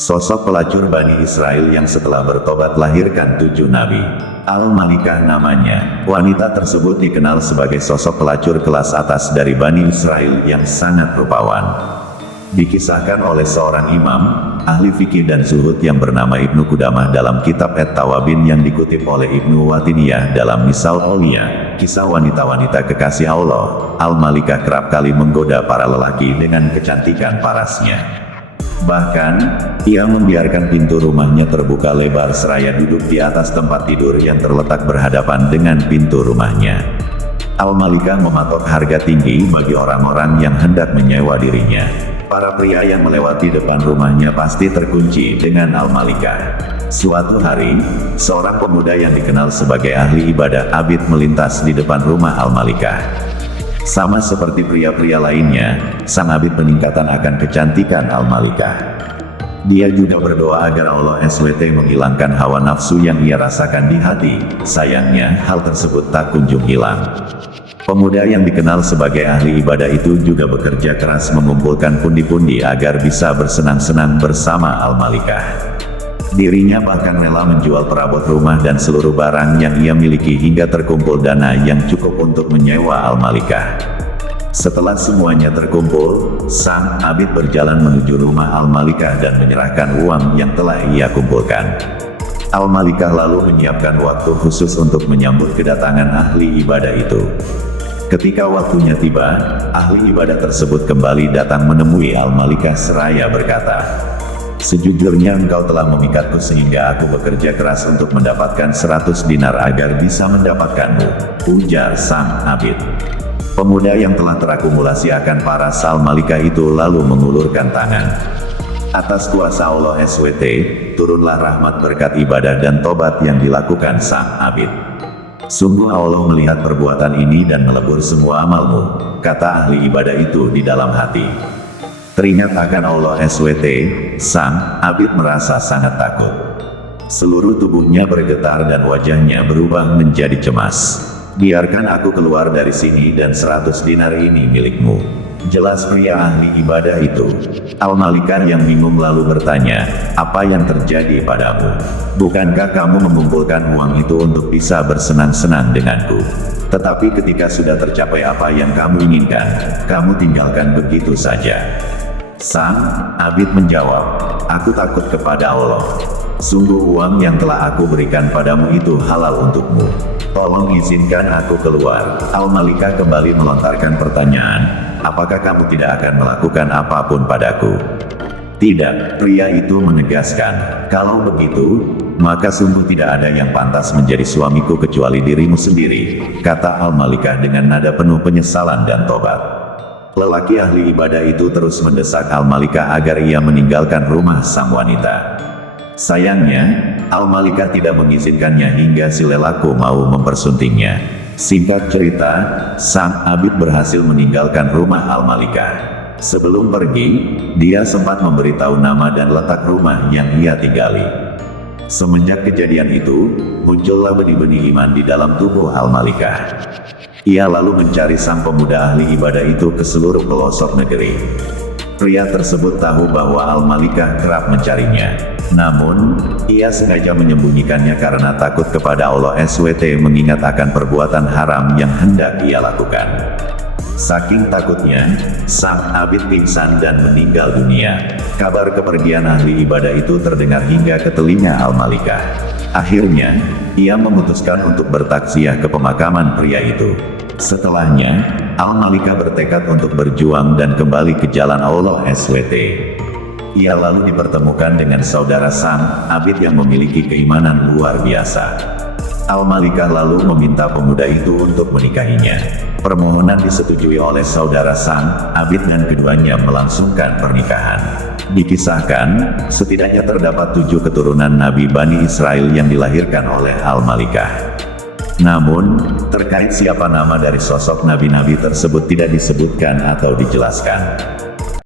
Sosok pelacur Bani Israel yang setelah bertobat lahirkan 7 nabi. Al-Malikah namanya. Wanita tersebut dikenal sebagai sosok pelacur kelas atas dari Bani Israel yang sangat rupawan. Dikisahkan oleh seorang imam, ahli fikih dan zuhud yang bernama Ibnu Qudamah dalam kitab At-Tawabin yang dikutip oleh Ibnu Watiniyah dalam Misal Aulia, kisah wanita-wanita kekasih Allah. Al-Malikah kerap kali menggoda para lelaki dengan kecantikan parasnya. Bahkan, ia membiarkan pintu rumahnya terbuka lebar seraya duduk di atas tempat tidur yang terletak berhadapan dengan pintu rumahnya. Al-Malikah mematok harga tinggi bagi orang-orang yang hendak menyewa dirinya. Para pria yang melewati depan rumahnya pasti terkunci dengan Al-Malikah. Suatu hari, seorang pemuda yang dikenal sebagai ahli ibadah abid melintas di depan rumah Al-Malikah. Sama seperti pria-pria lainnya, sang abid peningkatan akan kecantikan Al-Malikah. Dia juga berdoa agar Allah SWT menghilangkan hawa nafsu yang ia rasakan di hati. Sayangnya, hal tersebut tak kunjung hilang. Pemuda yang dikenal sebagai ahli ibadah itu juga bekerja keras mengumpulkan pundi-pundi agar bisa bersenang-senang bersama Al-Malikah. Dirinya bahkan rela menjual perabot rumah dan seluruh barang yang ia miliki hingga terkumpul dana yang cukup untuk menyewa Al-Malikah. Setelah semuanya terkumpul, sang abid berjalan menuju rumah Al-Malikah dan menyerahkan uang yang telah ia kumpulkan. Al-Malikah lalu menyiapkan waktu khusus untuk menyambut kedatangan ahli ibadah itu. Ketika waktunya tiba, ahli ibadah tersebut kembali datang menemui Al-Malikah seraya berkata, "Sejujurnya engkau telah memikatku sehingga aku bekerja keras untuk mendapatkan 100 dinar agar bisa mendapatkanmu," ujar sang abid. Pemuda yang telah terakumulasi akan paras Al-Malikah itu lalu mengulurkan tangan. Atas kuasa Allah SWT, turunlah rahmat berkat ibadah dan tobat yang dilakukan sang abid. "Sungguh Allah melihat perbuatan ini dan melebur semua amalmu," kata ahli ibadah itu di dalam hati. Teringat akan Allah SWT, sang abid merasa sangat takut. Seluruh tubuhnya bergetar dan wajahnya berubah menjadi cemas. "Biarkan aku keluar dari sini dan 100 dinar ini milikmu," jelas pria ahli ibadah itu. Al-Malikah yang bingung lalu bertanya, "Apa yang terjadi padamu? Bukankah kamu mengumpulkan uang itu untuk bisa bersenang-senang denganku? Tetapi ketika sudah tercapai apa yang kamu inginkan, kamu tinggalkan begitu saja?" Sang abid menjawab, "Aku takut kepada Allah. Sungguh uang yang telah aku berikan padamu itu halal untukmu. Tolong izinkan aku keluar." Al-Malikah kembali melontarkan pertanyaan, "Apakah kamu tidak akan melakukan apapun padaku?" "Tidak," pria itu menegaskan. "Kalau begitu, maka sungguh tidak ada yang pantas menjadi suamiku kecuali dirimu sendiri," kata Al-Malikah dengan nada penuh penyesalan dan tobat. Lelaki ahli ibadah itu terus mendesak Al-Malikah agar ia meninggalkan rumah sang wanita. Sayangnya, Al-Malikah tidak mengizinkannya hingga si lelaku mau mempersuntingnya. Singkat cerita, sang abid berhasil meninggalkan rumah Al-Malikah. Sebelum pergi, dia sempat memberitahu nama dan letak rumah yang ia tinggali. Semenjak kejadian itu, muncullah benih-benih iman di dalam tubuh Al-Malikah. Ia lalu mencari sang pemuda ahli ibadah itu ke seluruh pelosok negeri. Pria tersebut tahu bahwa Al-Malikah kerap mencarinya. Namun, ia sengaja menyembunyikannya karena takut kepada Allah SWT mengingat akan perbuatan haram yang hendak ia lakukan. Saking takutnya, sang abid pingsan dan meninggal dunia. Kabar kepergian ahli ibadah itu terdengar hingga ke telinga Al-Malikah. Akhirnya, ia memutuskan untuk bertaksiah ke pemakaman pria itu. Setelahnya, Al-Malikah bertekad untuk berjuang dan kembali ke jalan Allah SWT. Ia lalu dipertemukan dengan saudara sang abid yang memiliki keimanan luar biasa. Al-Malikah lalu meminta pemuda itu untuk menikahinya. Permohonan disetujui oleh saudara sang abid dan keduanya melangsungkan pernikahan. Dikisahkan, setidaknya terdapat 7 keturunan Nabi Bani Israel yang dilahirkan oleh Al-Malikah. Namun, terkait siapa nama dari sosok nabi-nabi tersebut tidak disebutkan atau dijelaskan.